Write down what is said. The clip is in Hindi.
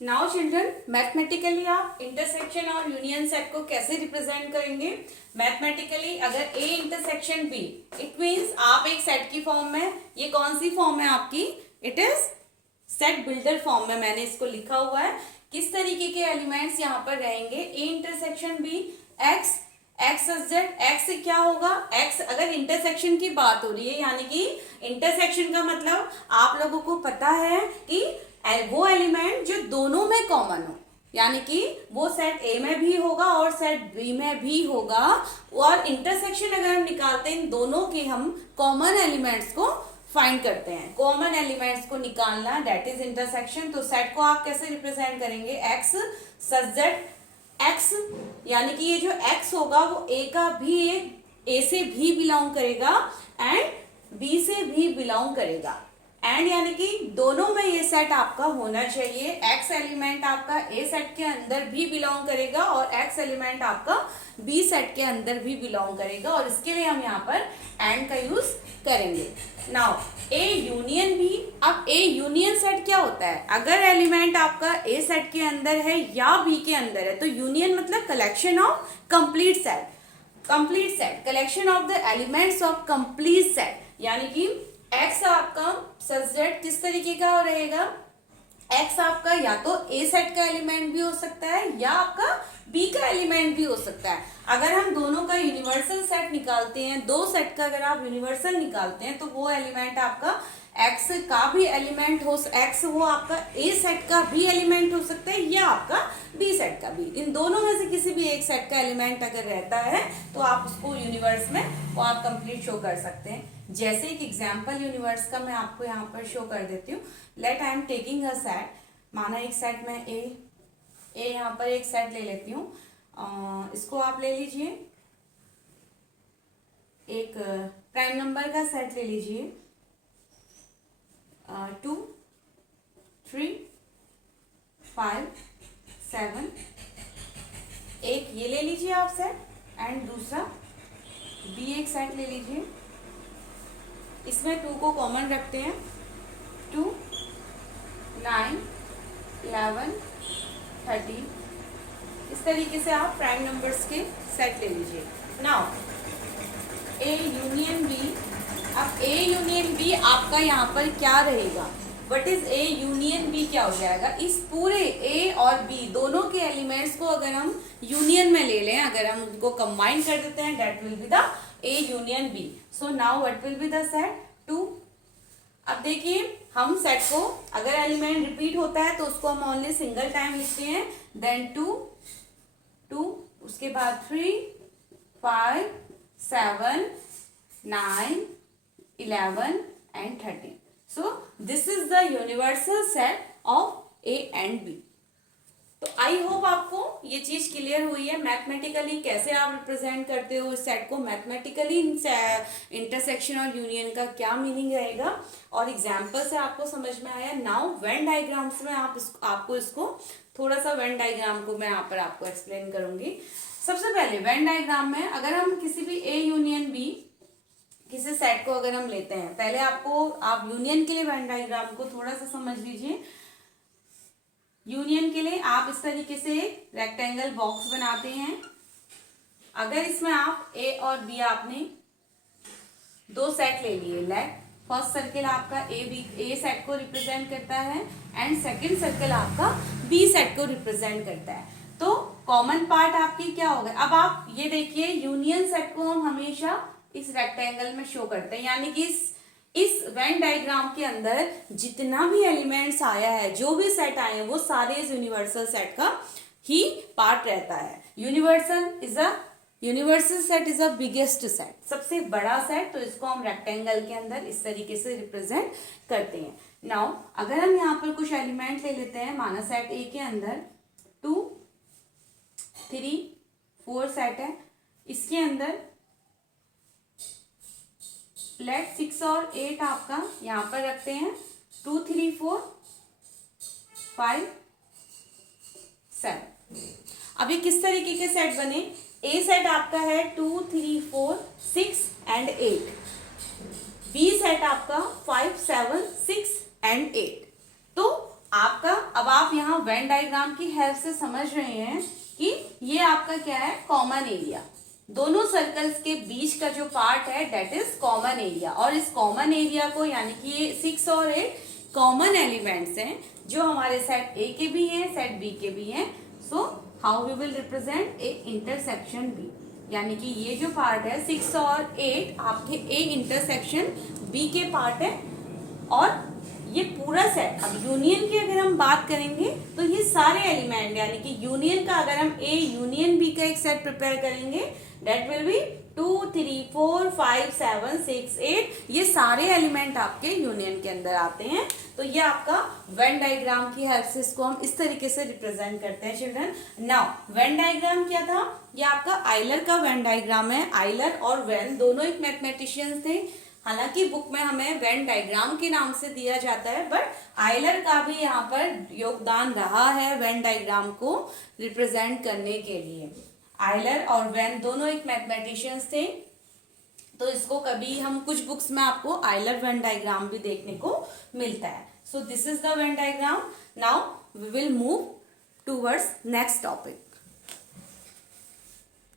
नाउ चिल्ड्रन, मैथमेटिकली आप इंटरसेक्शन और यूनियन सेट को कैसे रिप्रेजेंट करेंगे। मैथमेटिकली अगर A intersection B, it means आप एक सेट की फॉर्म में, ये कौन सी फॉर्म है आपकी, it is set builder form में मैंने इसको लिखा हुआ है। किस तरीके के एलिमेंट्स यहाँ पर रहेंगे, A intersection B, X, X Z, X से क्या होगा, एक्स अगर इंटरसेक्शन की बात हो रही है, यानी कि इंटरसेक्शन का मतलब आप लोगों को पता है कि वो एलिमेंट जो दोनों में कॉमन हो, यानी कि वो सेट ए में भी होगा और सेट बी में भी होगा, और इंटरसेक्शन अगर हम निकालते हैं इन दोनों के, हम कॉमन एलिमेंट्स को फाइंड करते हैं। कॉमन एलिमेंट्स को निकालना, दैट इज इंटरसेक्शन। तो सेट को आप कैसे रिप्रेजेंट करेंगे, एक्स सच दैट एक्स, यानी कि ये जो एक्स होगा वो ए का भी, ए से भी बिलोंग करेगा एंड बी से भी बिलोंग करेगा, एंड यानी कि दोनों में ये सेट आपका होना चाहिए। एक्स एलिमेंट आपका ए सेट के अंदर भी बिलोंग करेगा और एक्स एलिमेंट आपका बी सेट के अंदर भी बिलोंग करेगा, और इसके लिए हम यहाँ पर एंड का यूज करेंगे। नाउ ए यूनियन बी, अब ए यूनियन सेट क्या होता है, अगर एलिमेंट आपका ए सेट के अंदर है या बी के अंदर है, तो यूनियन मतलब collection of complete set, complete set, collection of the elements of complete set, यानी कि एक्स आपका सब्जेक्ट किस तरीके का रहेगा, एक्स आपका या तो ए सेट का एलिमेंट भी हो सकता है या आपका बी का एलिमेंट भी हो सकता है। अगर हम दोनों का यूनिवर्सल सेट निकालते हैं, दो सेट का अगर आप यूनिवर्सल निकालते हैं, तो वो एलिमेंट आपका एक्स का भी एलिमेंट हो, एक्स वो आपका ए सेट का भी एलिमेंट हो सकता है या आपका बी सेट का भी। इन दोनों में से किसी भी एक सेट का एलिमेंट अगर रहता है तो आप उसको यूनिवर्स में वो आप कंप्लीट शो कर सकते हैं। जैसे एक एग्जाम्पल यूनिवर्स का मैं आपको यहाँ पर शो कर देती हूँ। Let I am taking a set, माना एक सेट में ए यहाँ पर एक सेट ले लेती हूँ, इसको आप ले लीजिए, एक प्राइम नंबर का सेट ले लीजिए, 2 3 5 7, एक ये ले लीजिए आप सेट, एंड दूसरा बी एक सेट ले लीजिए। इसमें 2 को कॉमन रखते हैं, 2 9 11 30, इस तरीके से आप प्राइम नंबर्स के सेट ले लीजिए। नाउ ए यूनियन बी, अब ए यूनियन बी आपका यहाँ पर क्या रहेगा, what is A union B, क्या हो जाएगा, इस पूरे ए और बी दोनों के एलिमेंट्स को अगर हम यूनियन में ले लें, अगर हम उनको कंबाइन कर देते हैं, that will be the A union B. So now what will be the set 2। अब देखिए हम सेट को अगर एलिमेंट रिपीट होता है तो उसको हम ओनली सिंगल टाइम लिखते हैं, देन 2, उसके बाद 3 5 7 9 11 and 13. So this is the universal set of A and B. तो आई होप आपको ये चीज क्लियर हुई है, मैथमेटिकली कैसे आप रिप्रेजेंट करते हो इस सेट को, मैथमेटिकली इंटरसेक्शन और यूनियन का क्या मीनिंग रहेगा, और एग्जाम्पल से आपको समझ में आया। नाउ वेन डायग्राम्स में आपको इसको थोड़ा सा वेन डायग्राम को मैं यहाँ पर आपको एक्सप्लेन करूंगी। सबसे पहले वेन डायग्राम में अगर हम किसी भी ए यूनियन बी किसी सेट को अगर हम लेते हैं, पहले आप यूनियन के लिए वेन डायग्राम को थोड़ा सा समझ लीजिए। यूनियन के लिए आप इस तरीके से रेक्टेंगल बॉक्स बनाते हैं। अगर इसमें आप ए और बी आपने 2 सेट ले लिए, लेट फर्स्ट सर्किल आपका ए सेट को रिप्रेजेंट करता है एंड सेकंड सर्किल आपका बी सेट को रिप्रेजेंट करता है। तो कॉमन पार्ट आपकी क्या होगा, अब आप ये देखिए यूनियन सेट को हम हमेशा इस रेक्टेंगल में शो करते हैं, यानी कि इस वेन डायग्राम के अंदर जितना भी एलिमेंट्स आया है, जो भी सेट आए हैं, वो सारे इस यूनिवर्सल सेट का ही पार्ट रहता है। Universal set is a biggest set, सबसे बड़ा सेट, तो इसको हम रेक्टेंगल के अंदर इस तरीके से रिप्रेजेंट करते हैं। नाउ अगर हम यहाँ पर कुछ एलिमेंट ले लेते हैं, माना सेट ए के अंदर 2 3 4 सेट है, इसके अंदर लेट 6 और 8 आपका यहाँ पर रखते हैं, 2 3 4 5 7। अब ये किस तरीके के सेट बने, ए सेट आपका है 2 3 4 6 एंड 8, बी सेट आपका 5 7 6 एंड 8। तो आपका अब आप यहाँ वेन डायग्राम की हेल्प से समझ रहे हैं कि ये आपका क्या है, कॉमन एरिया। दोनों सर्कल्स के बीच का जो पार्ट है दैट इज कॉमन एरिया, और इस कॉमन एरिया को यानी कि ये 6 और 8 कॉमन एलिमेंट्स हैं जो हमारे सेट ए के भी हैं, सेट बी के भी हैं। So how we will represent A intersection B, यानी कि ये जो पार्ट है 6 और 8 आपके ए इंटरसेक्शन बी के पार्ट है। और ये पूरा सेट, अब यूनियन की अगर हम बात करेंगे तो ये सारे एलिमेंट, यानी कि यूनियन का अगर हम ए यूनियन बी का एक सेट प्रिपेयर करेंगे दैट विल बी 2 3 4 5 7 6 8, ये सारे एलिमेंट आपके यूनियन के अंदर आते हैं। तो ये आपका वेन डायग्राम की हेल्प से इसको हम इस तरीके से रिप्रेजेंट करते हैं चिल्ड्रन। नाउ वेन डायग्राम क्या था, ये आपका आइलर का वेन डायग्राम है। आइलर और वेन दोनों एक मैथमेटिशियंस थे, हालांकि बुक में हमें वेन डायग्राम के नाम से दिया जाता है, बट आइलर का भी यहाँ पर योगदान रहा है वेन डायग्राम को रिप्रेजेंट करने के लिए। आइलर और वेन दोनों एक मैथमेटिशियंस थे, तो इसको कभी हम कुछ बुक्स में आपको आइलर वेन डायग्राम भी देखने को मिलता है। So this is the Venn diagram. Now we will move towards next topic.